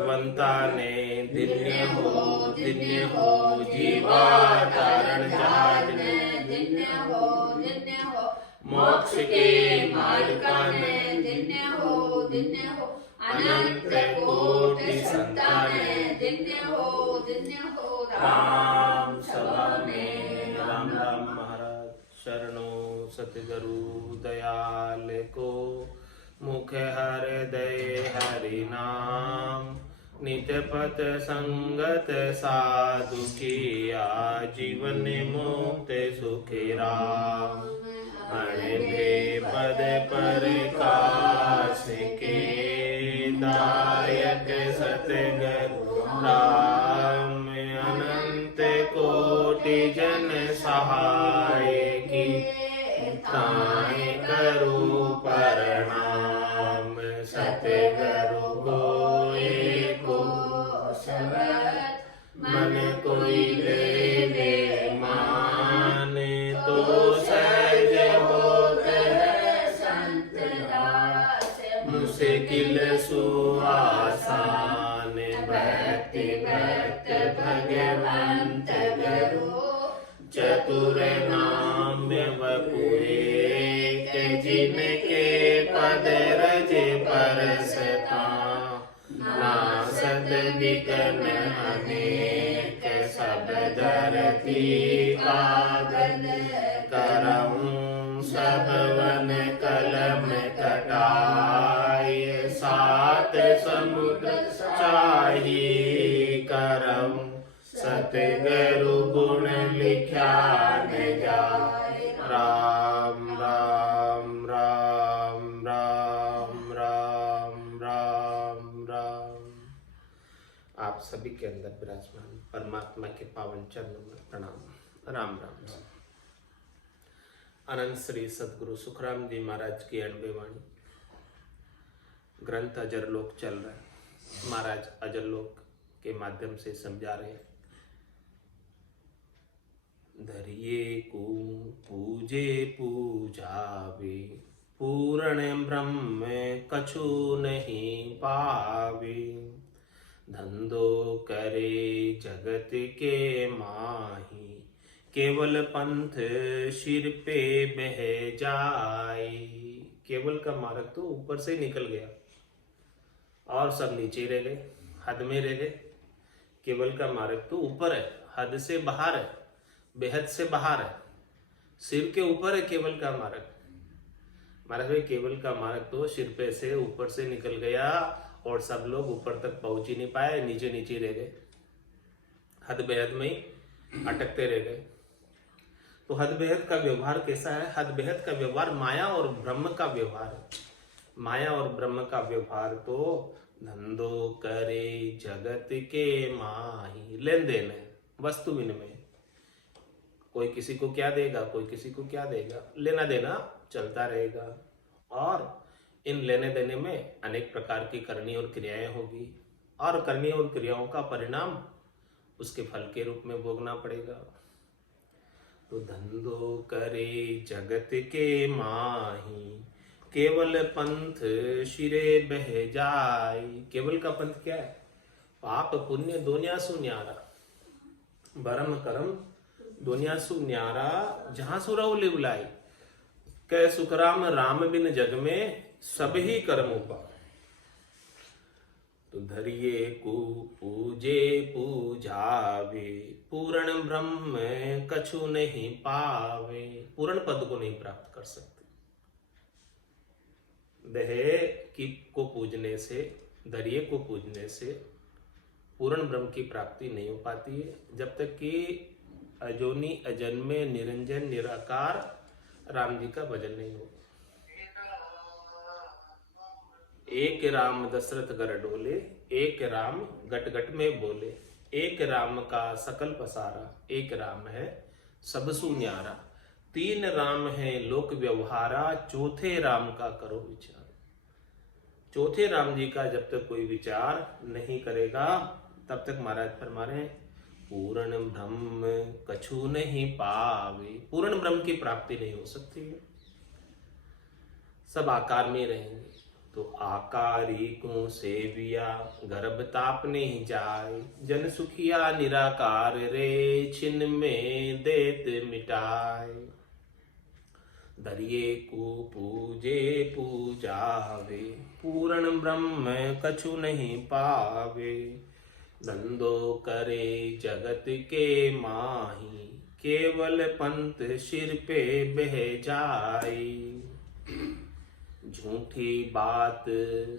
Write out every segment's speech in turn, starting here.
भगवंता ने धन्य हो जीवा तारण जहाज ने धन्य हो मोक्ष के मार्ग ने धन्य हो अनंत कोटि संतान धन्य हो राम सभा में राम राम महाराज शरणो सतगुरु दयाल को मुख हृदय हरि नाम नित्य पथ संगत साधु किया जीवन मुक्त सुखी राम अणे पद पर काश के दायक सतगुरु राम अनंत कोटि जन सहाय की ताय करो प्रणाम सतगुरु को शब्द मन कोई ले मान तो सहज होत है संत दास मुश्किल सुआसान भक्ति भक्त भगवंत गुरु चतुर नाम वपुए जिनके पद रज परसता नासद विघ्न अनेक सब धरती कागद करऊं सब वन कलम कटाय सात समुद्र चाही करऊं सतगुरु गुण लिख्या न जाय राम राम राम राम राम राम राम। आप सभी के अंदर विराजमान परमात्मा के पावन चरणों में प्रणाम। राम राम। अनंत श्री सदगुरु सुखराम जी महाराज की अणबे वाणी ग्रंथ अजरलोक चल रहा है। महाराज अजरलोक के माध्यम से समझा रहे हैं। धरिए को पूजे पूजावे पूर्ण ब्रह्म कछु नहीं पावे धंधो करे जगत के माही केवल पंथ सिर पे बह जाए। केवल का मार्ग तो ऊपर से निकल गया और सब नीचे रह गए, हद में रह गए। केवल का मार्ग तो ऊपर है, हद से बाहर है, बेहद से बाहर है, सिर के ऊपर है केवल का मार्ग। महाराज भाई केवल का मार्ग तो सिर पे से ऊपर से निकल गया और सब लोग ऊपर तक पहुंच ही नहीं पाए, नीचे नीचे रह गए, हद बेहद में ही अटकते रह गए। तो हद बेहद का व्यवहार कैसा है? हद बेहद का व्यवहार माया और ब्रह्म का व्यवहार है। माया और ब्रह्म का व्यवहार तो धंधो करे जगत के माही, लेन देन है, वस्तु विनिमय। कोई किसी को क्या देगा, कोई किसी को क्या देगा, लेना देना चलता रहेगा। और इन लेने देने में अनेक प्रकार की करनी और क्रियाएं होगी और करनी और क्रियाओं का परिणाम उसके फल के रूप में भोगना पड़ेगा। तो धंधो करे जगत के माही केवल पंथ शिरे बह जाय। केवल का पंथ क्या है? पाप पुण्य दोनिया सु न्यारा, भरम करम दोनिया सु न्यारा, जहां सुरव लिवलाई कै सुखराम राम बिन जग में सब ही कर्म उपा। तो धरिए को पूजे पूजावे पूर्ण ब्रह्म कछु नहीं पावे। पूर्ण पद को नहीं प्राप्त कर सकते। देह की को पूजने से, धरिए को पूजने से पूर्ण ब्रह्म की प्राप्ति नहीं हो पाती है जब तक कि अजोनी अजन्मे निरंजन निराकार राम जी का भजन नहीं हो। एक राम दशरथ घर डोले, एक राम गट गट में बोले, एक राम का सकल पसारा, एक राम है सब सु न्यारा। तीन राम है लोक व्यवहारा, चौथे राम का करो विचार। चौथे राम जी का जब तक कोई विचार नहीं करेगा तब तक महाराज फरमा रहे हैं पूर्ण ब्रह्म कछु नहीं पावे। पूर्ण ब्रह्म की प्राप्ति नहीं हो सकती है। सब आकार में रहेंगे, तो आकारी को सेविया गर्भ ताप नहीं जाए। जन सुखिया निराकार रे छिन में देत मिटाए। दरिये को पूजे पूजावे पूर्ण ब्रह्म कछु नहीं पावे। धंधो करे जगत के माही केवल पंत सिर पे बह जाई। झूठी बात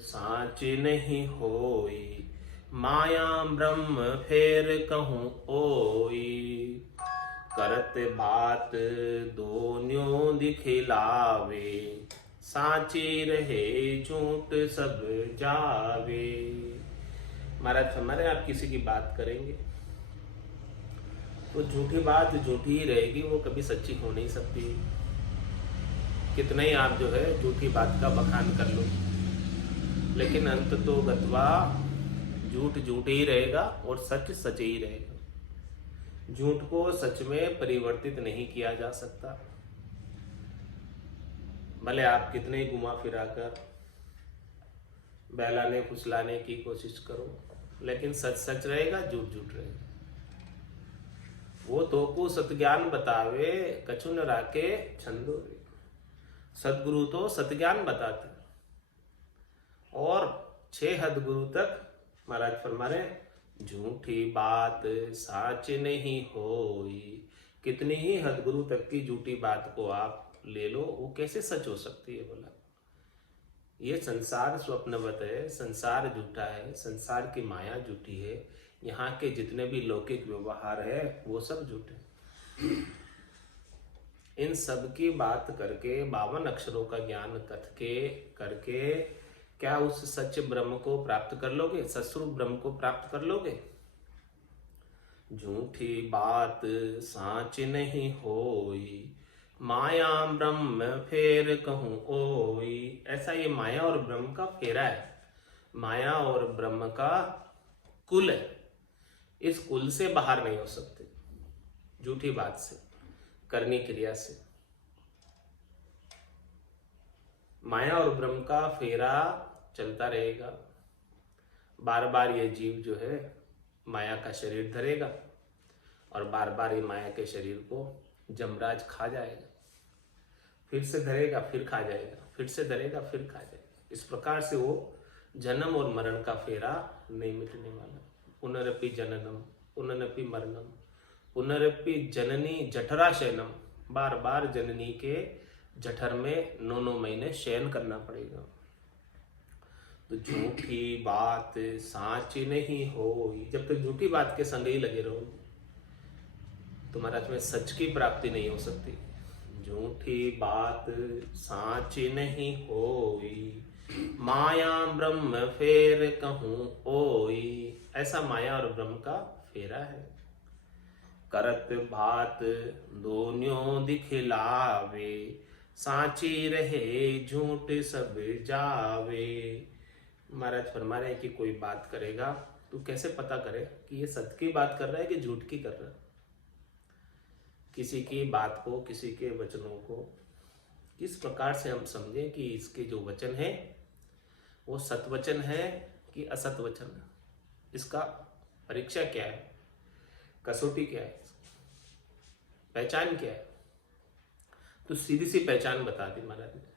साच नहीं होई माया ब्रह्म फेर कहूँ ओई। करत बात दोन्यों दिखिलावे साची रहे झूठ सब जावे। महाराज हमारे आप किसी की बात करेंगे तो झूठी बात झूठी ही रहेगी, वो कभी सच्ची हो नहीं सकती। कितना ही आप जो है झूठी बात का बखान कर लो, लेकिन अंत तो गत्वा झूठ झूठ ही रहेगा और सच सच ही रहेगा। झूठ को सच में परिवर्तित नहीं किया जा सकता। भले आप कितने ही घुमा फिरा कर बहलाने फुसलाने की कोशिश करो, लेकिन सच सच रहेगा, झूठ झूठ रहेगा। वो तो को सतज्ञान बतावे कछु न राके छंदो रे। सदगुरु तो सतज्ञान बताते और 6 हद गुरु तक महाराज फरमा रहे झूठी बात साच नहीं होई। कितनी ही हद गुरु तक की झूठी बात को आप ले लो, वो कैसे सच हो सकती है? बोला ये संसार स्वप्नवत है, संसार झूठा है, संसार की माया झूठी है, यहाँ के जितने भी लौकिक व्यवहार है वो सब झूठे। इन सब की बात करके 52 अक्षरों का ज्ञान कथ के करके क्या उस सच ब्रह्म को प्राप्त कर लोगे? सस्वरूप ब्रह्म को प्राप्त कर लोगे? झूठी बात साच नहीं होई माया ब्रह्म फेर कहूँ ओई। ऐसा ये माया और ब्रह्म का फेरा है, माया और ब्रह्म का कुल है। इस कुल से बाहर नहीं हो सकते झूठी बात से, करनी क्रिया से। माया और ब्रह्म का फेरा चलता रहेगा। बार बार ये जीव जो है माया का शरीर धरेगा और बार बार ये माया के शरीर को जमराज खा जाएगा, फिर से धरेगा फिर खा जाएगा, फिर से धरेगा फिर खा जाएगा। इस प्रकार से वो जन्म और मरण का फेरा नहीं मिटने वाला। पुनरपि जननम पुनरपि मरणम पुनरपि जननी जठरा शयनम। बार बार जननी के जठर में 9 महीने शयन करना पड़ेगा। तो झूठी बात साच नहीं होई। जब तक झूठी बात के संग ही लगे रहो तुम्हारा में सच की प्राप्ति नहीं हो सकती। झूठी बात साच नहीं होई माया ब्रह्म फेर कहूँ ओई। ऐसा माया और ब्रह्म का फेरा है। करत बात दोन्यों दिखलावे साची रहे झूठ सब जावे। महाराज फरमा रहे हैं कि कोई बात करेगा तो कैसे पता करे कि ये सत्य की बात कर रहा है कि झूठ की कर रहा है? किसी की बात को, किसी के वचनों को किस प्रकार से हम समझें कि इसके जो वचन है वो सतवचन है कि असत वचन है? इसका परीक्षा क्या है, कसौटी क्या है, पहचान क्या है? तो सीधी सी पहचान बता दी महाराज ने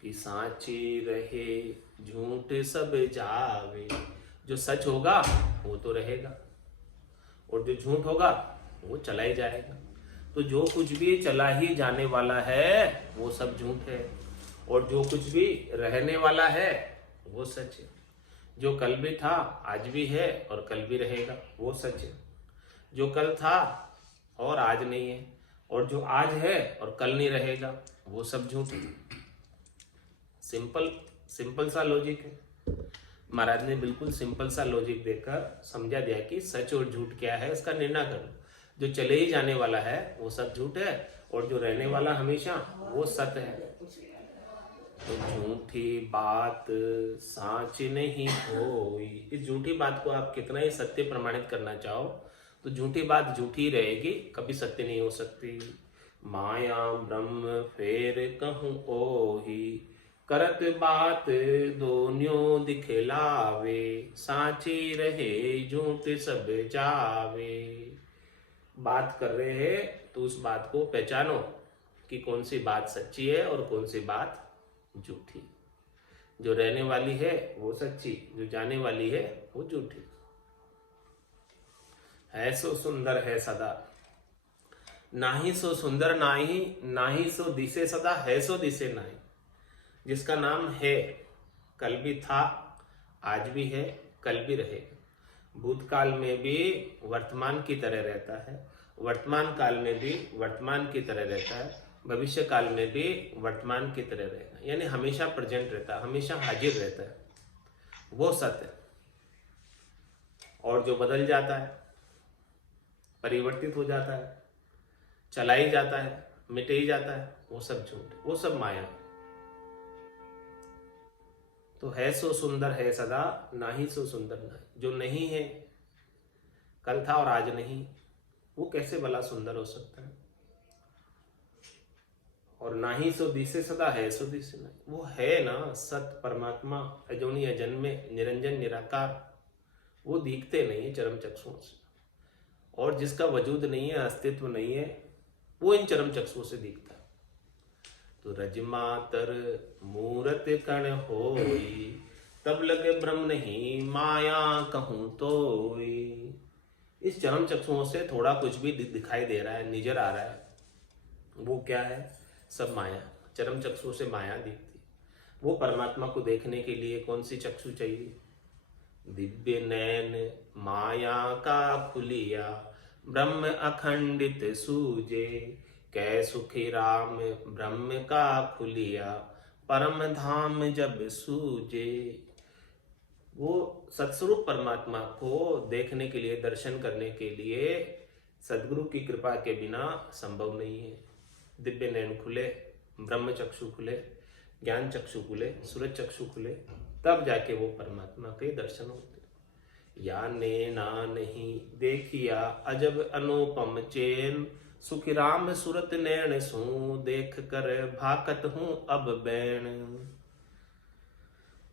कि साची रहे झूठ सब जावे। जो सच होगा वो तो रहेगा और जो झूठ होगा वो चला ही जाएगा। तो जो कुछ भी चला ही जाने वाला है वो सब झूठ है, और जो कुछ भी रहने वाला है वो सच है। जो कल भी था आज भी है और कल भी रहेगा वो सच है। जो कल था और आज नहीं है, और जो आज है और कल नहीं रहेगा वो सब झूठ है। सिंपल सा लॉजिक है। महाराज ने बिल्कुल सिंपल सा लॉजिक देकर समझा दिया कि सच और झूठ क्या है, इसका निर्णय करो। जो चले ही जाने वाला है वो सब झूठ है, और जो रहने वाला हमेशा वो सत्य है। तो झूठी बात साच नहीं होई। इस झूठी बात को आप कितना ही सत्य प्रमाणित करना चाहो तो झूठी बात झूठी रहेगी, कभी सत्य नहीं हो सकती। माया ब्रह्म फेर कहूँ ओही करत बात दोन्यों दिखलावे, सांची रहे झूठ सब जावे। बात कर रहे हैं तो उस बात को पहचानो कि कौन सी बात सच्ची है और कौन सी बात झूठी। जो रहने वाली है वो सच्ची, जो जाने वाली है वो झूठी। है सो सुंदर है सदा, नाही सो सुंदर नाही, नाही सो दिसे सदा, है सो दिसे नाही। जिसका नाम है, कल भी था, आज भी है, कल भी रहेगा। भूतकाल में भी वर्तमान की तरह रहता है, वर्तमान काल में भी वर्तमान की तरह रहता है, भविष्य काल में भी वर्तमान की तरह रहेगा। यानी हमेशा प्रेजेंट रहता है, हमेशा हाजिर रहता है, वो सत्य है। और जो बदल जाता है, परिवर्तित हो जाता है, चला ही जाता है, मिट ही जाता है, वो सब झूठ, वो सब माया। तो है सो सुंदर है सदा, नाही सो सुंदर नहीं। जो नहीं है, कल था और आज नहीं, वो कैसे भला सुंदर हो सकता है। और नाही सो दिसे सदा, है सो दिसे नहीं। वो है ना सत परमात्मा, अजोनी अजन्मे, निरंजन निराकार, वो दिखते नहीं है चरम चक्षुओं से। और जिसका वजूद नहीं है, अस्तित्व नहीं है, वो इन चरम चक्षुओं से दिखता है। तो रजमातर मूरत कण होई, तब लगे ब्रह्म नहीं माया कहूं तोई। इस चरम चक्षुओं से थोड़ा कुछ भी दिखाई दे रहा है, नजर आ रहा है, वो क्या है? सब माया। चरम चक्षुओं से माया दिखती। वो परमात्मा को देखने के लिए कौन सी चक्षु चाहिए? दिव्य नैन माया का खुलिया, ब्रह्म अखंडित सूजे। कै सुखी राम ब्रह्म का खुलिया, परम धाम जब सूजे। वो सत्स्वरूप परमात्मा को देखने के लिए, दर्शन करने के लिए सदगुरु की कृपा के बिना संभव नहीं है। दिव्य नैन खुले, ब्रह्म चक्षु खुले, ज्ञान चक्षु खुले, सूरज चक्षु खुले, तब जाके वो परमात्मा के दर्शन होते। या नैना नहीं देखिया अजब अनुपम चैन, सुखी राम सुरत नैन सू, देख कर भाकत हूं अब बैन।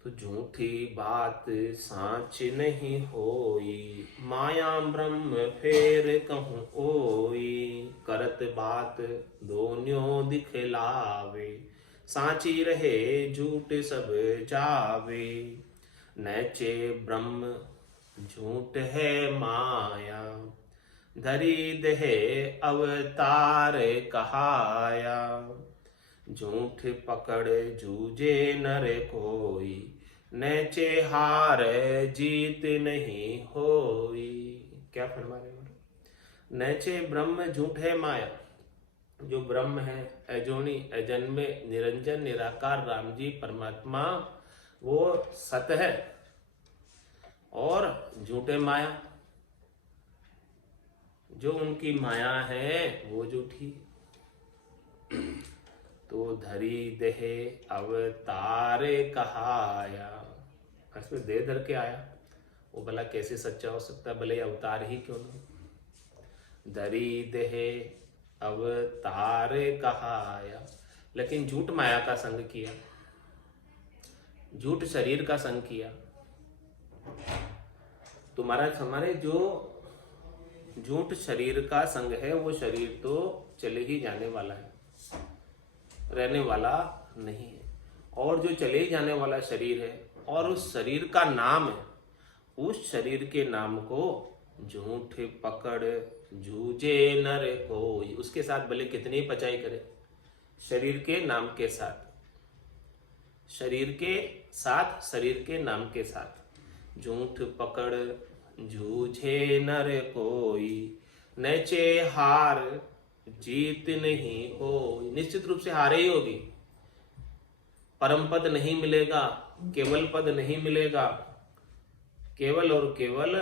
तो झूठी बात सांच नहीं होई, माया ब्रह्म फेर कहूं ओई। करत बात दोन्यों दिखलावे, सांची रहे झूठ सब जावे। नैचे ब्रह्म झूठ है माया, धरी दहे अवतार कहाया। झूठ पकड़ जूझे नर कोई, नैचे हार जीत नहीं होई। क्या फरमा रहे हो? नैचे ब्रह्म झूठ है माया। जो ब्रह्म है, अजोनी अजन्मे, निरंजन निराकार राम जी परमात्मा, वो सत है और झूठे माया। जो उनकी माया है वो झूठी। तो धरी देहे अवतार कहाया, इसमें दे धर के आया, वो भला कैसे सच्चा हो सकता है? भले अवतार ही क्यों ना। धरी देहे अवतार कहाया, लेकिन झूठ माया का संग किया, झूठ शरीर का संग किया। तुम्हारा हमारे जो झूठ शरीर का संग है, वो शरीर तो चले ही जाने वाला है, रहने वाला नहीं है। और जो चले ही जाने वाला शरीर है और उस शरीर का नाम है, उस शरीर के नाम को झूठ पकड़ जूझे नर कोई। उसके साथ भले कितनी पचाई करे, शरीर के नाम के साथ, शरीर के साथ, शरीर के नाम के साथ। झूठ पकड़ जूझे नर कोई, नैचे हार जीत नहीं हो। निश्चित रूप से हारे ही होगी। परम पद नहीं मिलेगा, केवल पद नहीं मिलेगा। केवल और केवल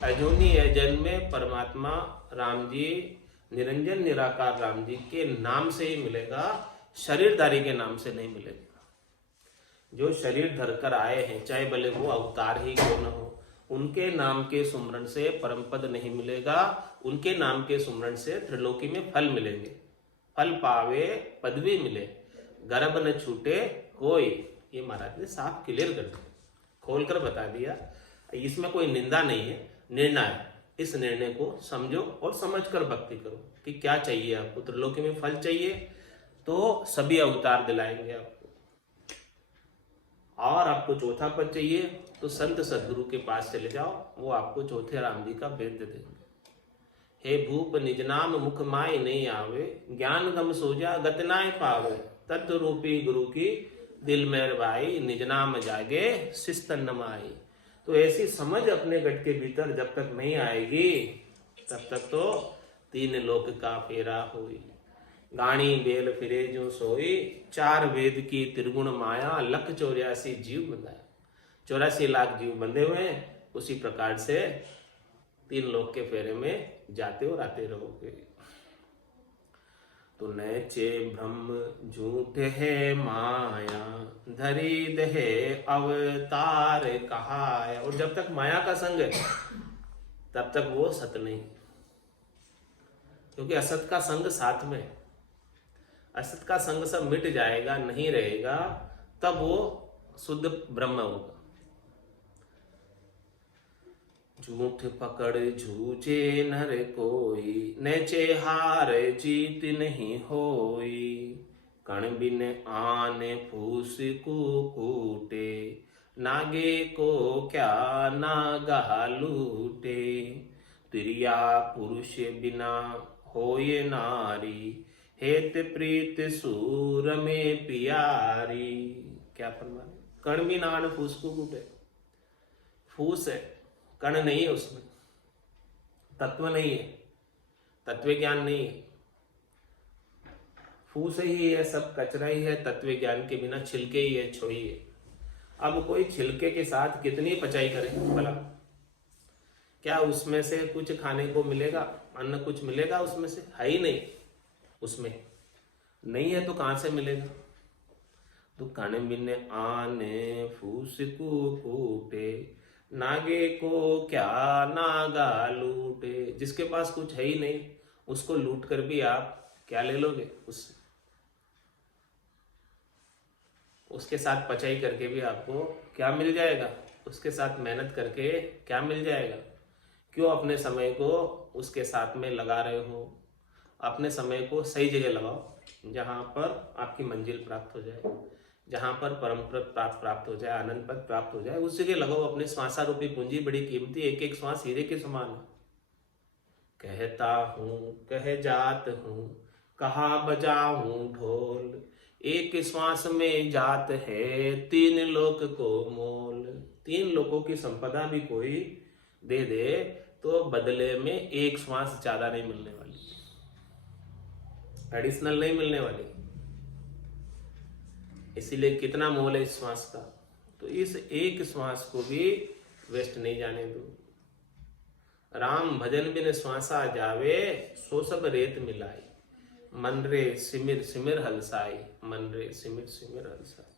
अजोनी अजन्मे परमात्मा राम जी, निरंजन निराकार राम जी के नाम से ही मिलेगा, शरीरधारी के नाम से नहीं मिलेगा। जो शरीर धरकर आए हैं, चाहे भले वो अवतार ही क्यों न हो, उनके नाम के सुमरण से परम पद नहीं मिलेगा। उनके नाम के सुमरण से त्रिलोकी में फल मिलेंगे, फल पावे पदवी मिले। गर्भ न छूटे कोई। ये महाराज ने साफ क्लियर कर दिया, खोलकर बता दिया। इसमें कोई निंदा नहीं है, निर्णय है। इस निर्णय को समझो और समझकर भक्ति करो कि क्या चाहिए आपको। त्रिलोकी में फल चाहिए तो सभी अवतार दिलाएंगे आपको, और आपको चौथा पद चाहिए तो संत सदगुरु के पास चले जाओ, वो आपको चौथे राम जी का वेद दे देंगे। हे भूप निज नाम मुख माय नहीं आवे, ज्ञान गम सोजा गत नाय पावे, तत्व रूपी गुरु की दिल मेर भाई, निज नाम जागे शिस्तन नमाई। तो ऐसी समझ अपने गट के भीतर जब तक नहीं आएगी तब तक तो तीन लोक का फेरा हुई। गाणी बेल फिरे जो सोई, चार वेद की त्रिगुण माया, लख 84 जीव बंधाया। 84 लाख जीव बंधे हुए हैं। उसी प्रकार से तीन लोक के फेरे में जाते और आते रहोगे। तो नैचे ब्रह्म झूठ है माया, धरी दहे अवतार कहाया। और जब तक माया का संग है तब तक वो सत नहीं, क्योंकि असत का संग साथ में है। असत का संग सब मिट जाएगा, नहीं रहेगा, तब वो शुद्ध ब्रह्म होगा। झूठ पकड़ झूठे नर कोई, नैचे हार जीत नहीं होई। कण बिन आने फूस कूटे, नागे को क्या नागा लूटे। तिरिया पुरुष बिना होए नारी, हेत प्रीत सूर में प्यारी। क्या फरमान? कण बिन आन फूस को कूटे। फूस है, कण नहीं है, उसमें तत्व नहीं है, तत्व ज्ञान नहीं है। फूस ही है, सब कचरा ही है, तत्व ज्ञान के बिना छिलके ही है, छोड़ी है। अब कोई छिलके के साथ कितनी पचाई करे भला? क्या उसमें से कुछ खाने को मिलेगा? अन्न कुछ मिलेगा उसमें से? है ही नहीं, उसमें नहीं है तो कहां से मिलेगा? तो कण बिन आने फूस को कूटे, नागे को क्या नागा लूटे। जिसके पास कुछ है ही नहीं उसको लूट कर भी आप क्या ले लोगे उससे? उसके साथ पचाई करके भी आपको क्या मिल जाएगा? उसके साथ मेहनत करके क्या मिल जाएगा? क्यों अपने समय को उसके साथ में लगा रहे हो? अपने समय को सही जगह लगाओ, जहां पर आपकी मंजिल प्राप्त हो जाए, जहां पर परम पद प्राप्त हो जाए, आनंद पद प्राप्त हो जाए, उस जगह लगाओ अपने। श्वासा रूपी पूंजी बड़ी कीमती, एक एक श्वास हीरे के समान है। कहता हूँ कह जात हूँ, कहा बजाऊं ढोल, एक श्वास में जात है तीन लोक को मोल। तीन लोकों की संपदा भी कोई दे दे तो बदले में एक श्वास ज्यादा नहीं मिलने वाली, एडिशनल नहीं मिलने वाली। इसीलिए कितना मोल है इस श्वास का। तो इस एक श्वास को भी वेस्ट नहीं जाने दो। राम भजन बिन श्वासा जावे, सो सब रेत मिलाई। मन रे सिमिर सिमिर हलसाई, मन रे सिमिर सिमिर हलसाई।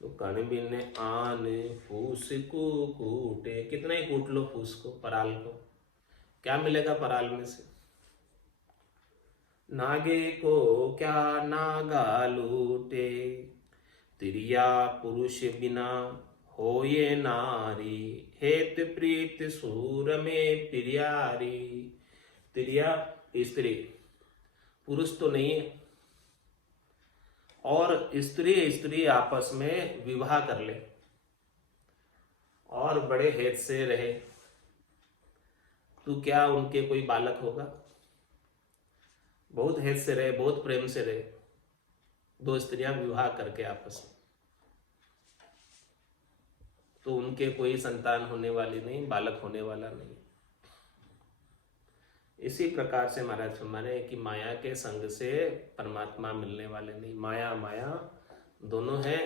तो कण बिन आन फूस को कूटे, कितना ही कूट लो फूस को, पराल को, क्या मिलेगा पराल में से? नागे को क्या नागा लूटे, तिरिया पुरुष बिना होए नारी, हेत प्रीत सूर में प्यारी। तिरिया स्त्री, पुरुष तो नहीं है, और स्त्री स्त्री आपस में विवाह कर ले और बड़े हेत से रहे तो क्या उनके कोई बालक होगा? बहुत हेत से रहे, बहुत प्रेम से रहे, दो स्त्रियां विवाह करके आपस में, तो उनके कोई संतान होने वाली नहीं, बालक होने वाला नहीं। इसी प्रकार से महाराज फरमाने कि माया के संग से परमात्मा मिलने वाले नहीं। माया माया दोनों है,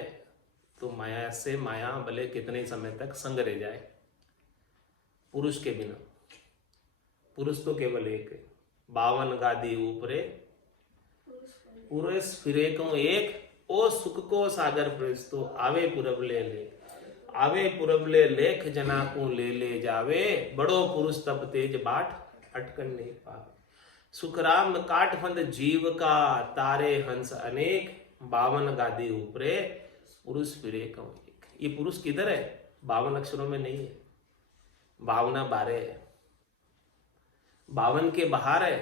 तो माया से माया भले कितने समय तक संग रह जाए, पुरुष के बिना। पुरुष तो केवल एक है, 52 गादी ऊपरे पुरुष फिरे को एक, ओ सुख को सागर प्रवेश। तो आवे पुरब ले ले, आवे पुरब ले लेख जना को ले जावे, बड़ो पुरुष तब तेज बाट अटकन नहीं पावे। सुखराम काट फंद जीव का, तारे हंस अनेक, 52 गादी ऊपरे पुरुष फिरे कौन एक। ये पुरुष किधर है? 52 अक्षरों में नहीं है, 52 12 है, 52 के बाहर है।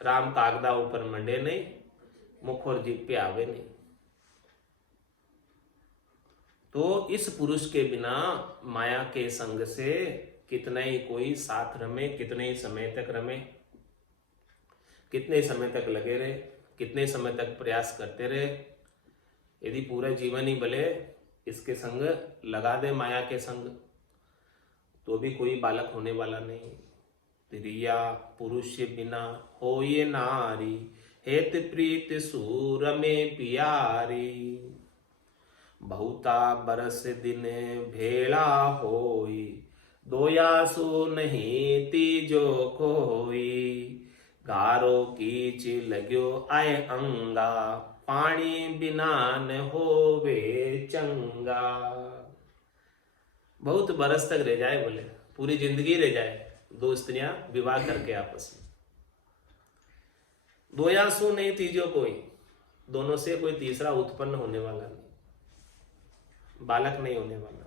राम कागदा ऊपर मंडे नहीं, मुख और जीभ पे आवे नहीं। तो इस पुरुष के बिना माया के संग से कितना ही कोई साथ रमे, कितने ही समय तक रमे, कितने समय तक लगे रहे, कितने समय तक प्रयास करते रहे। यदि पूरा जीवन ही भले इसके संग लगा दे, माया के संग, तो भी कोई बालक होने वाला नहीं। प्रिया पुरुष बिना हो ये नारी, हेत प्रीत सूर में पियारी। बहुता बरस दिन भेड़ा होई, दोयासु नहीं तीजो कोई। गारो कीच लग्यो आय अंगा, पानी बिना न होवे चंगा। बहुत बरस तक रह जाए, बोले पूरी जिंदगी रह जाए, दो स्त्रियां विवाह करके आपस में, दोयासु नहीं तीजो कोई, दोनों से कोई तीसरा उत्पन्न होने वाला नहीं, बालक नहीं होने वाला।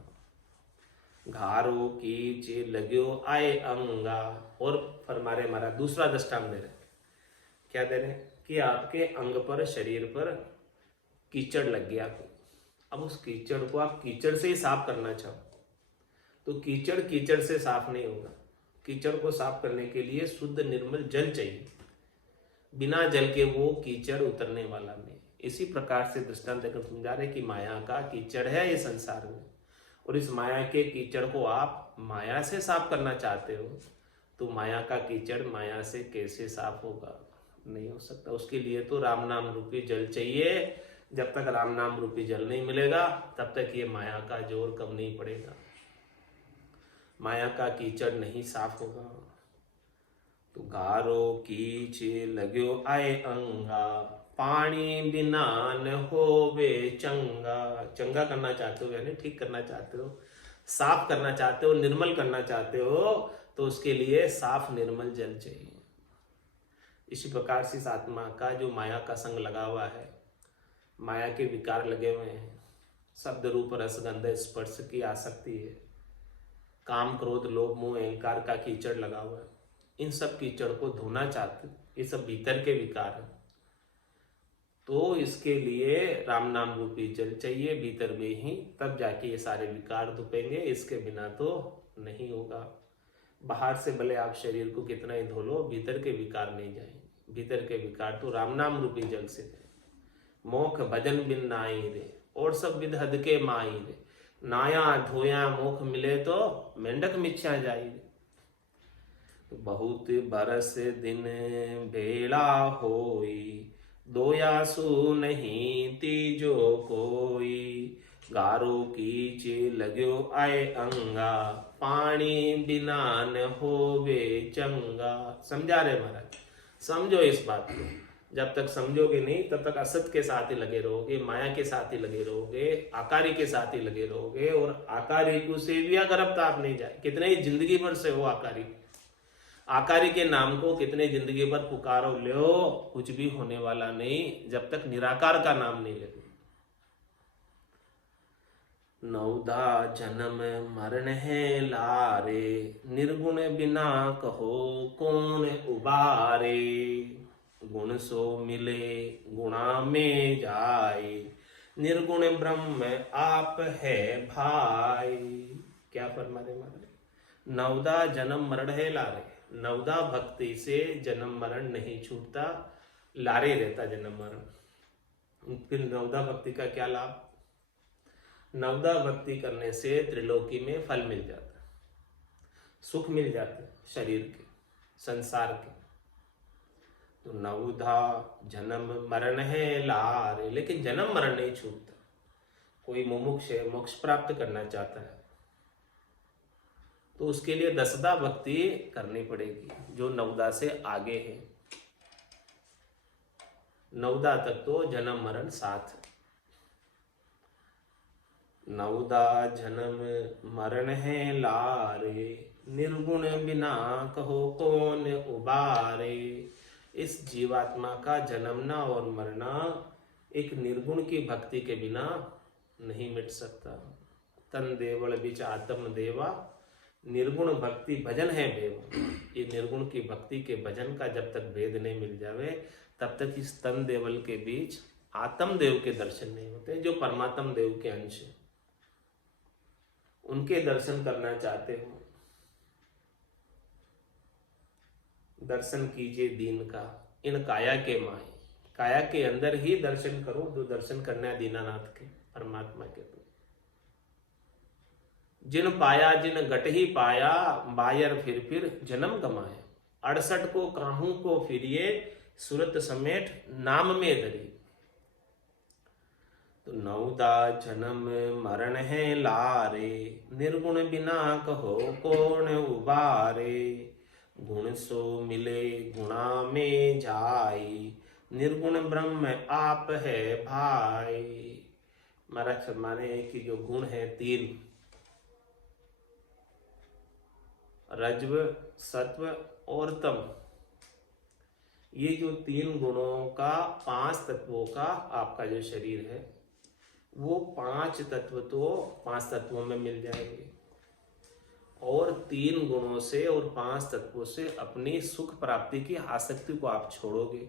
घारो कीच लग्यो आए अंगा। और फरमारे मारा दूसरा दृष्टांत दे रहे, क्या दे रहे कि आपके अंग पर, शरीर पर कीचड़ लग गया, अब उस कीचड़ को आप कीचड़ से ही साफ करना चाहो तो कीचड़ कीचड़ से साफ नहीं होगा। कीचड़ को साफ करने के लिए शुद्ध निर्मल जल चाहिए, बिना जल के वो कीचड़ उतरने वाला नहीं। इसी प्रकार से दृष्टांत देकर समझा रहे कि माया का कीचड़ है ये संसार में, और इस माया के कीचड़ को आप माया से साफ करना चाहते हो तो माया का कीचड़ माया से कैसे साफ होगा? नहीं हो सकता। उसके लिए तो राम नाम रूपी जल चाहिए। जब तक राम नाम रूपी जल नहीं मिलेगा तब तक ये माया का जोर कम नहीं पड़ेगा, माया का कीचड़ नहीं साफ होगा। तो गारो कीच लग्यो आए अंगा, पानी बिना न होवे चंगा। चंगा करना चाहते हो यानी ठीक करना चाहते हो, साफ करना चाहते हो, निर्मल करना चाहते हो, तो उसके लिए साफ निर्मल जल चाहिए। इसी प्रकार से इस आत्मा का जो माया का संग लगा हुआ है, माया के विकार लगे हुए हैं, शब्द रूप रस गंध स्पर्श की आसक्ति है, काम क्रोध लोभ मोह अहंकार का कीचड़ लगा हुआ है, इन सब कीचड़ को धोना चाहते, ये सब भीतर के विकार है। तो इसके लिए राम नाम रूपी जल चाहिए भीतर में ही, तब जाके ये सारे विकार धुपेंगे, इसके बिना तो नहीं होगा। बाहर से भले आप शरीर को कितना ही धो लो, भीतर के विकार नहीं जाएंगे। भीतर के विकार तो राम नाम रूपी जल से जाए। मोख भजन बिन नाई रे, और सब विध हद के माई रे, नाया धोया मोख मिले तो मेंढक मिच्छा जाई रे। बहुत बरस दिन भेड़ा होई, दोयासु नहीं तीजो कोई। गारो कीच लग्यो आए अंगा, पानी बिना न होवे चंगा। समझा रहे महाराज, समझो इस बात को। जब तक समझोगे नहीं तब तक असत के साथ ही लगे रहोगे, माया के साथ ही लगे रहोगे, आकारी के साथ ही लगे रहोगे। और आकारी को से भी अगर अब ताप नहीं जाए, कितने ही जिंदगी भर से हो आकारी, आकारी के नाम को कितने जिंदगी भर पुकारो लो, कुछ भी होने वाला नहीं जब तक निराकार का नाम नहीं ले। नौदा जन्म मरण है लारे, निर्गुण बिना कहो कौन उबारे। गुण सो मिले गुणा में जाए, निर्गुण ब्रह्म आप है भाई। क्या फरमा रहे महाराज? नवदा जन्म मरण है लारे, नवदा भक्ति से जन्म मरण नहीं छूटता, लारे रहता जन्म मरण। फिर नवदा भक्ति का क्या लाभ? नवदा भक्ति करने से त्रिलोकी में फल मिल जाता, सुख मिल जाते शरीर के, संसार के। तो नवधा जन्म मरण है लारे, लेकिन जन्म मरण नहीं छूटता। कोई मुमुक्ष है, मोक्ष प्राप्त करना चाहता है, तो उसके लिए दसदा भक्ति करनी पड़ेगी, जो नवदा से आगे है। नवदा तक तो जन्म मरण साथ है। नवदा जन्म मरण है लारे, निर्गुण बिना कहो कौन उबारे। इस जीवात्मा का जन्मना और मरना एक निर्गुण की भक्ति के बिना नहीं मिट सकता। तन देवल बिच आत्म देवा, निर्गुण भक्ति भजन है देव। ये निर्गुण की भक्ति के भजन का जब तक भेद नहीं मिल जावे तब तक इस तन देवल के बीच आत्म देव के दर्शन नहीं होते। जो परमात्म देव के अंश हैं उनके दर्शन करना चाहते हो, दर्शन कीजिए दीन का इन काया के माए। काया के अंदर ही दर्शन करो, जो दर्शन करना है दीनानाथ के, परमात्मा के। तो जिन पाया जिन गट ही पाया, बायर फिर जन्म गमाया। 68 को काहू को फिरिए, सूरत समेट नाम में धरी। तो 9 जन्म मरण है लारे, निर्गुण बिना कहो कौन उबारे। गुण सो मिले गुणा में जाई, निर्गुण ब्रह्म आप है भाई। महाराज माने कि जो गुण है 3, रज्व सत्व और तम, ये जो 3 गुणों का 5 तत्वों का आपका जो शरीर है वो 5 तत्व तो 5 तत्वों में मिल जाएंगे और 3 गुणों से और 5 तत्वों से अपनी सुख प्राप्ति की आसक्ति को आप छोड़ोगे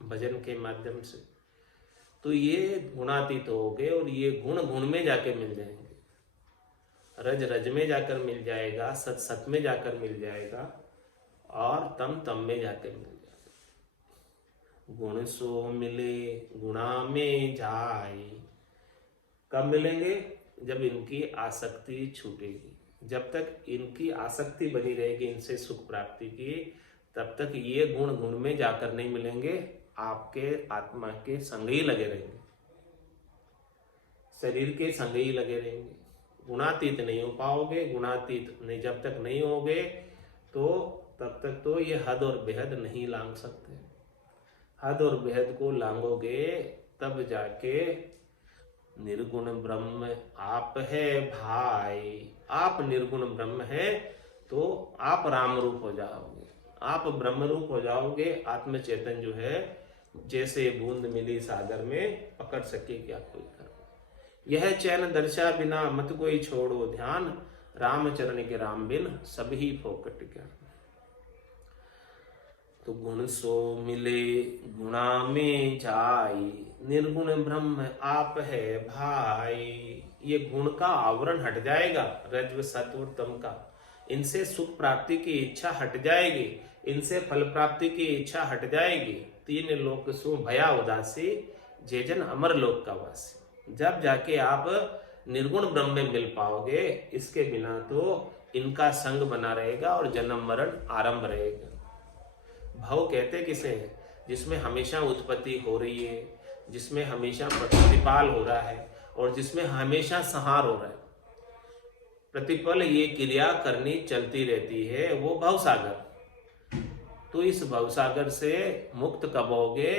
भजन के माध्यम से। तो ये गुणातीत हो गए और ये गुण गुण में जाके मिल जाएंगे, रज रज में जाकर मिल जाएगा, सत सत में जाकर मिल जाएगा और तम तम में जाकर मिल जाएगा। गुण सो मिले गुणा में जाए। कब मिलेंगे? जब इनकी आसक्ति छूटेगी। जब तक इनकी आसक्ति बनी रहेगी इनसे सुख प्राप्ति की, तब तक ये गुण गुण में जाकर नहीं मिलेंगे, आपके आत्मा के संग ही लगे रहेंगे, शरीर के संग ही लगे रहेंगे। गुणातीत नहीं हो पाओगे। गुणातीत नहीं जब तक नहीं होगे तो तब तक तो ये हद और बेहद नहीं लांग सकते। हद और बेहद को लांगोगे तब जाके निर्गुण ब्रह्म आप है भाई। आप निर्गुण ब्रह्म है तो आप राम रूप हो जाओगे, आप ब्रह्म रूप हो जाओगे। आत्म चेतन जो है जैसे बूंद मिली सागर में, पकड़ सके क्या कोई कर। यह चैन दर्शा बिना मत कोई छोड़ो ध्यान, रामचरण के राम बिन सभी फोकट ज्ञान। तो गुण सो मिले गुणा में जाई, निर्गुण ब्रह्म आप है भाई। ये गुण का आवरण हट जाएगा, रज्व सत्व और तम का। इनसे सुख प्राप्ति की इच्छा हट जाएगी, इनसे फल प्राप्ति की इच्छा हट जाएगी। 3 लोक सो भया उदासी, जे जन अमर लोक का वासी। जब जाके आप निर्गुण ब्रह्म में मिल पाओगे, इसके बिना तो इनका संग बना रहेगा और जन्म मरण आरंभ रहेगा। भव कहते किसे हैं? जिसमें हमेशा उत्पत्ति हो रही है, जिसमें हमेशा प्रतिपाल हो रहा है और जिसमें हमेशा संहार हो रहा है। प्रतिपल ये क्रिया करनी चलती रहती है, वो भवसागर। तो इस भवसागर से मुक्त कब होगे?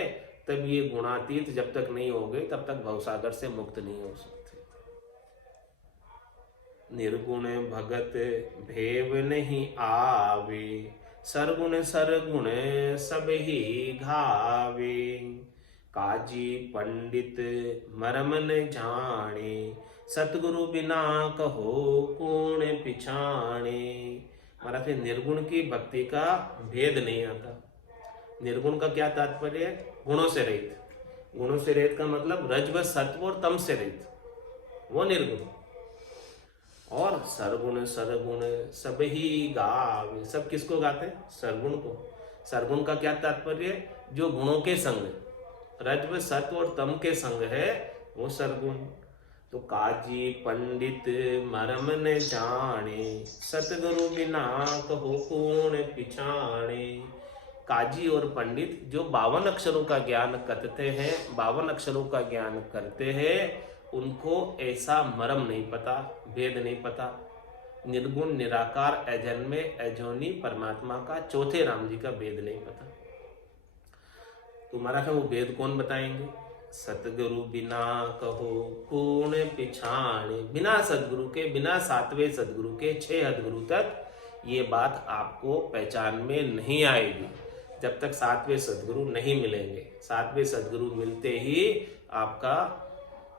तब ये गुणातीत जब तक नहीं होगे तब तक भवसागर से मुक्त नहीं हो सकते। निर्गुण भगत भेव नहीं आवे, सरगुण सरगुण सब ही घावे। काजी पंडित मरम न जाने, सतगुरु बिना कहो कौन पिछाने। हमारा फिर निर्गुण की भक्ति का भेद नहीं आता। निर्गुण का क्या तात्पर्य है? गुणों से रहित। गुणों से रहित का मतलब रज्व सत्व और तम से रहित, वो निर्गुण। और सरगुण सरगुण सब ही गावे। सब किसको गाते हैं? सरगुण को। सरगुण का क्या तात्पर्य है? जो गुणों के संग है, रज्व सत्व और तम के संग है, वो सरगुण। तो काजी पंडित मरम न जाने, सतगुरु बिना कहो कौन पिछाने। काजी और पंडित जो 52 अक्षरों का ज्ञान करते हैं, 52 अक्षरों का ज्ञान करते हैं, उनको ऐसा मर्म नहीं पता, भेद नहीं पता। निर्गुण निराकार अजन्मे अजोनी परमात्मा का चौथे राम जी का भेद नहीं पता। तुम्हारा क्या वो भेद कौन बताएंगे? सतगुरु बिना कहो कौन पिछाने। बिना सदगुरु के, बिना 7वें सदगुरु के 6 सदगुरु तक ये बात आपको पहचान में नहीं आएगी। जब तक सातवें सदगुरु नहीं मिलेंगे। सातवें सदगुरु मिलते ही आपका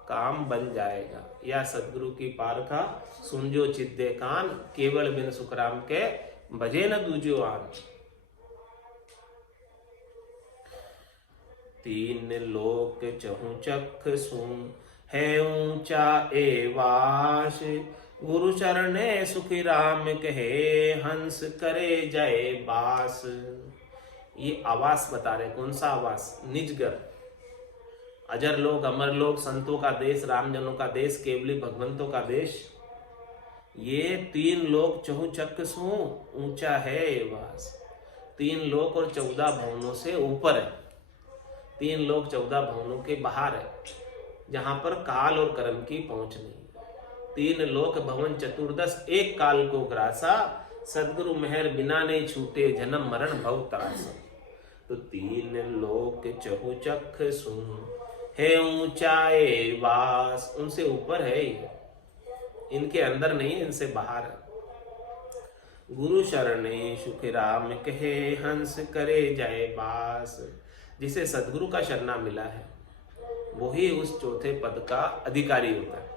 काम बन जाएगा। या सदगुरु की पारखा सुनजो चिद्दे कान, केवल बिन सुखराम के भजे न दूजो आन। तीन लोक चहु चख सुन, है ऊंचा एवास। गुरु चरणे सुखी राम कहे, हंस करे जय बास। ये आवास बता रहे, कौन सा आवास? निजगर, अजर लोक, अमर लोक, संतों का देश, रामजनों का देश, केवली भगवंतों का देश। ये तीन लोक चहु चक्र सो ऊंचा है वास। तीन लोक और 14 भवनों से ऊपर है। तीन लोक 14 भवनों के बाहर है, जहां पर काल और कर्म की पहुंच नहीं। तीन लोक भवन चतुर्दश, एक काल को ग्रासा। सदगुरु मेहर बिना नहीं छूटे, जन्म मरण भव त्रासा। तो तीन लोक चहु चक्र सुन, है ऊंचाए वास। उनसे ऊपर है, इनके अंदर नहीं, इनसे बाहर है। गुरु शरणे सुख राम कहे, हंस करे जय बास। जिसे सदगुरु का शरणा मिला है वही उस चौथे पद का अधिकारी होता है।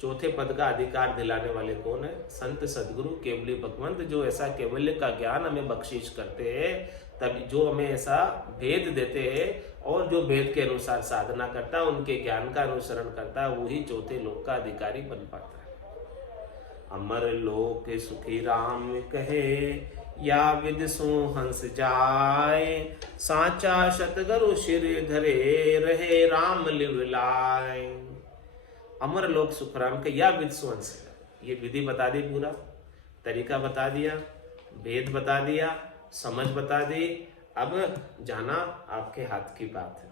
चौथे पद का अधिकार दिलाने वाले कौन है? संत सदगुरु केवली भगवंत, जो ऐसा केवल्य का ज्ञान हमें बख्शिश करते हैं, तब जो हमें ऐसा भेद देते हैं और जो भेद के अनुसार साधना करता है, उनके ज्ञान का अनुसरण करता है, वही चौथे लोक का अधिकारी बन पाता है। अमर लोक सुखी राम कहे, या विद सो हंस जाए। साचा सतगुरु सिर धरे, रहे राम लिव लाए। अमर लोक सुखराम के या विद सो हंस। ये विधि बता दी, पूरा तरीका बता दिया, भेद बता दिया, समझ बता दी। अब जाना आपके हाथ की बात है।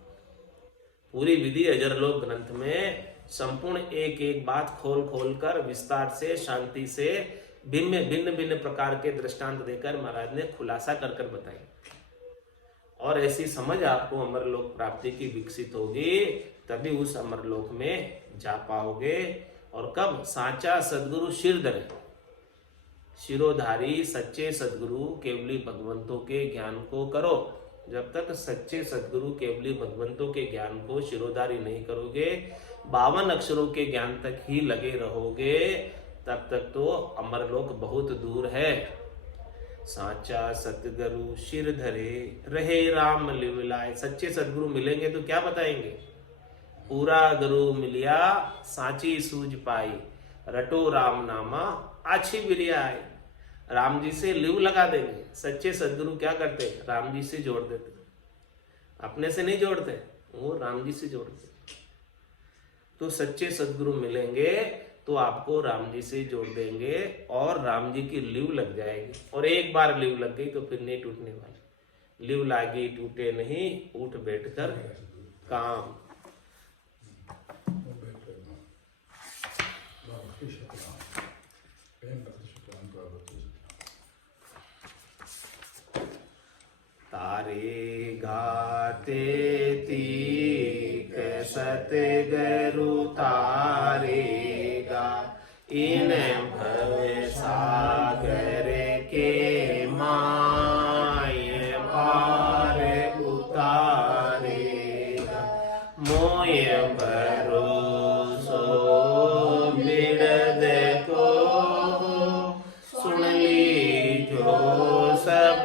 पूरी विधि अजरलोक ग्रंथ में संपूर्ण एक एक बात खोल खोल कर विस्तार से, शांति से, भिन्न भिन्न प्रकार के दृष्टांत देकर महाराज ने खुलासा कर कर बताई। और ऐसी समझ आपको अमरलोक प्राप्ति की विकसित होगी, तभी उस अमरलोक में जा पाओगे। और कब? साचा सदगुरु सिर धरे। शिरोधारी सच्चे सदगुरु केवली भगवंतों के ज्ञान को करो। जब तक सच्चे सदगुरु केवली भगवंतों के ज्ञान को शिरोधारी नहीं करोगे, 52 अक्षरों के ज्ञान तक ही लगे रहोगे, तब तक तो अमरलोक बहुत दूर है। साचा सतगुरु सिर धरे, रहे राम लिव लाए। सच्चे सदगुरु मिलेंगे तो क्या बताएंगे? पूरा गुरु मिलिया, साची सूझ पाई। रटो राम नामा, आछी बिरियाई। राम जी से लिव लगा देंगे। सच्चे सदगुरु क्या करते? राम जी से जोड़ देते, अपने से नहीं जोड़ते, वो राम जी से जोड़ते। तो सच्चे सदगुरु मिलेंगे तो आपको राम जी से जोड़ देंगे और राम जी की लिव लग जाएगी। और एक बार लिव लग गई तो फिर नहीं टूटने वाली। लिव लागी टूटे नहीं, उठ बैठकर काम। तारे गाते तीक सतगुरु तारेगा, इन भव सागर के माय पार उतारेगा। मोय भरोसो बिरद को, सुन लीजो सब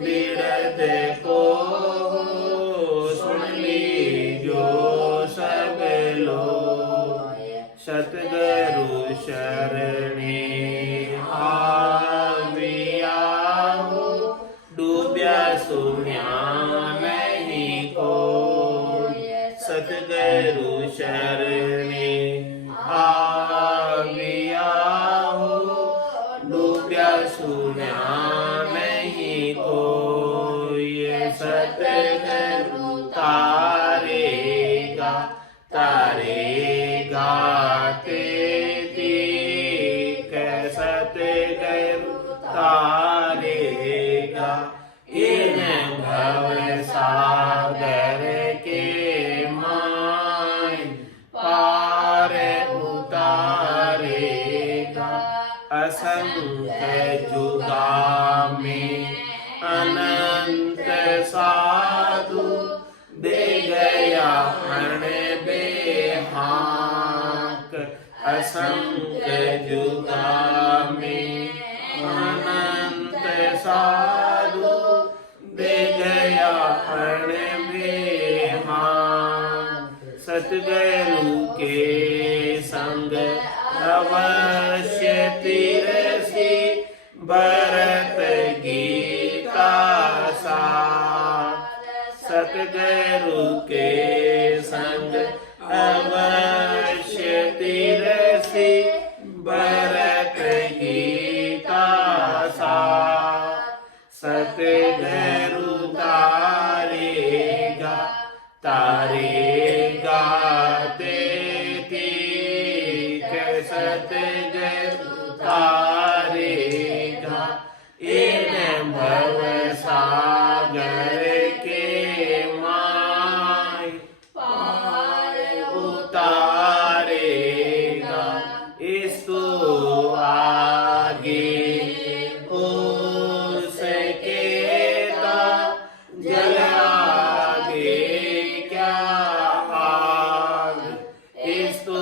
बिरद को, सुन लीजो सब लोग। सतगुरु शरणे आविया हो, डूब्या सुन्या नहीं को। सतगुरु शरणे आविया हो, डूब्या सुन्या सतगुरु तारेगा, तारेगा तेरी सतगुरु तारेगा। इन भव सागर के माय पार उतारेगा। जुगामे अनंत साधु दे गया हण बेहाक असंख्य जुगामे अनंत साधु दे गया हण बेहाक सतगुरु के संग अवश्य तिरसी भरत गीता सार सतगुरु के संग अवश्य तिरसी भरत गीता सार सतगुरु तारेगा तारेगा सतगुरु तारेगा इन भव सागर के माय पार उतारेगा इस तो आगे उसके जल आगे क्या आग इस तो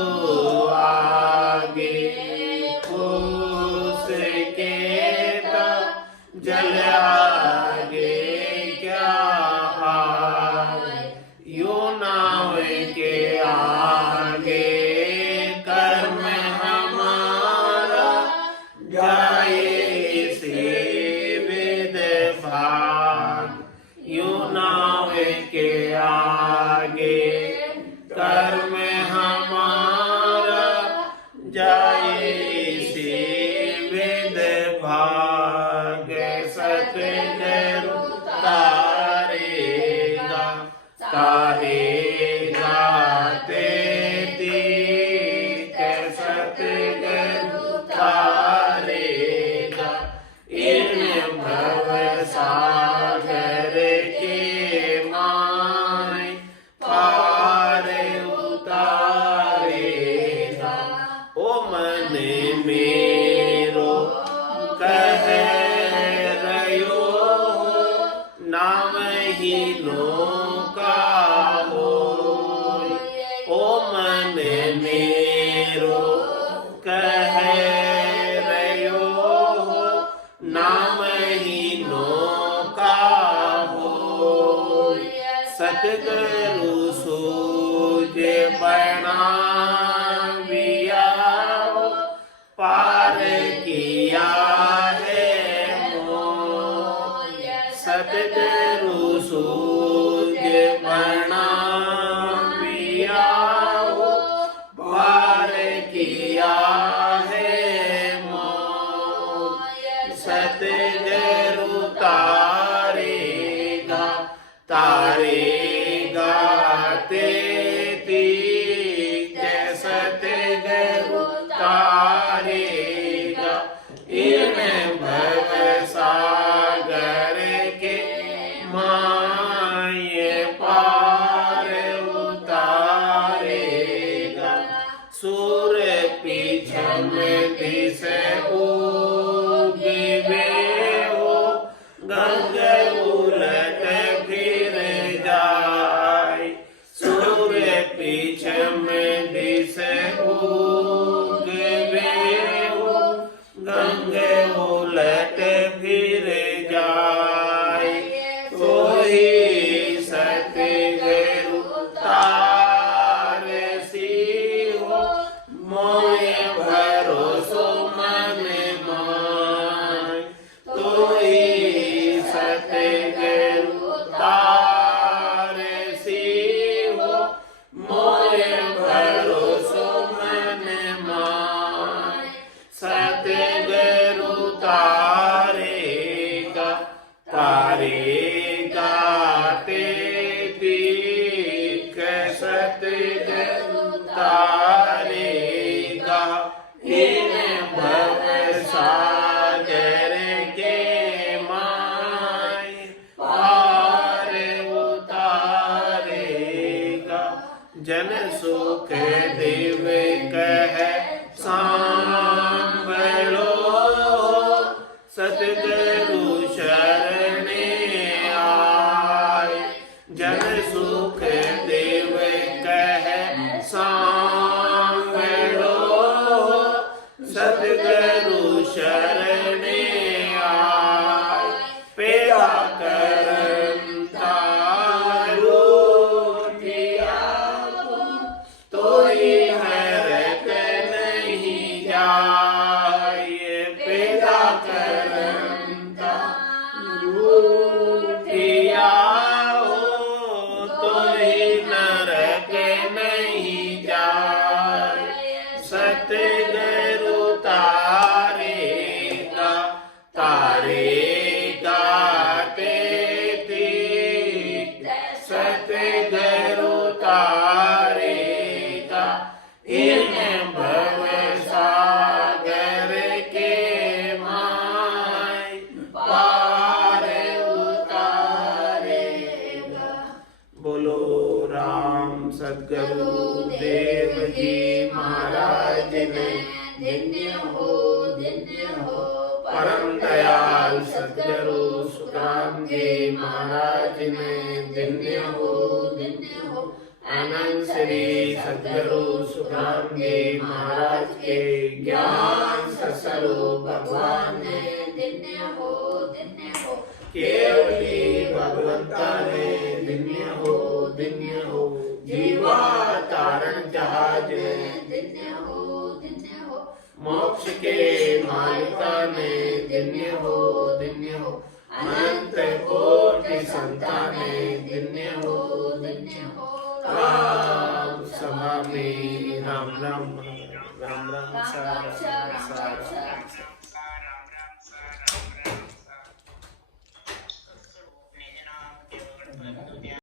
जल आगे क्या हाल यो नाव के आगे कर्म हमारा जाए से वेद भाग यो नाव के आगे कर्म हमारा जाए से वेद भाग सतगुरु तारेगा तारेगा तेती सतगुरु तारेगा इन भव सागर के माय पार उतारेगा ओ मन मेरो कह नाम ही नौका हो ओ मन मेरो कह रयो नाम ही नौका हो सतगुरु सूझ बनाविया पार किया है सतगुरु सूझ बनाविया पार किया है सतगुरु तारेगा तारेगा तेती सतगुरु तारेगा इन भव सागर के माये पार उतारेगा सूर पीछम दिस उगिवे हो गंग उलट फिर जाए सूर पीछम दिस उगिवे हो गंग उलट फिर जाए कोई सतगुरु तारसी हो मोय भरोसो मन माय तोई सतगुरु तारसी हो मोय भरोसो मन माय सतगुरु तारेगा तारेगा तेती सतगुरु तारेगा इन भव सागर के माय पार उतारेगा जन सुख देव कह सांभलो सतगुरु शरणे आए, जन सुख देव कह सांगड़ो, सतगुरु शरणे आए, पेरा करम तारो दिया, तोई हरक नहीं जाए, पेरा करम तारो दिया, तोई नरक नहीं जाए, सतगुरु तारेगा तारेगा तेती, सतगुरु तारेगा इन भव सागर के माय, पार उतारेगा। बोलो राम सतगुरु देव जी महाराज ने, धन्य हो परम दयाल सतगुरु सुखराम जी महाराज ने, धन्य हो अनंत श्री सतगुरु सुखराम जी महाराज के ज्ञान स्वरूप भगवान ने, धन्य हो केवली भगवंता ने, धन्य हो जीवा तारण जहाज ने, धन्य हो मोक्ष के मालिका ने, धन्य हो अनंत कोटि संताने, धन्य हो राम सभा में राम राम राम राम सा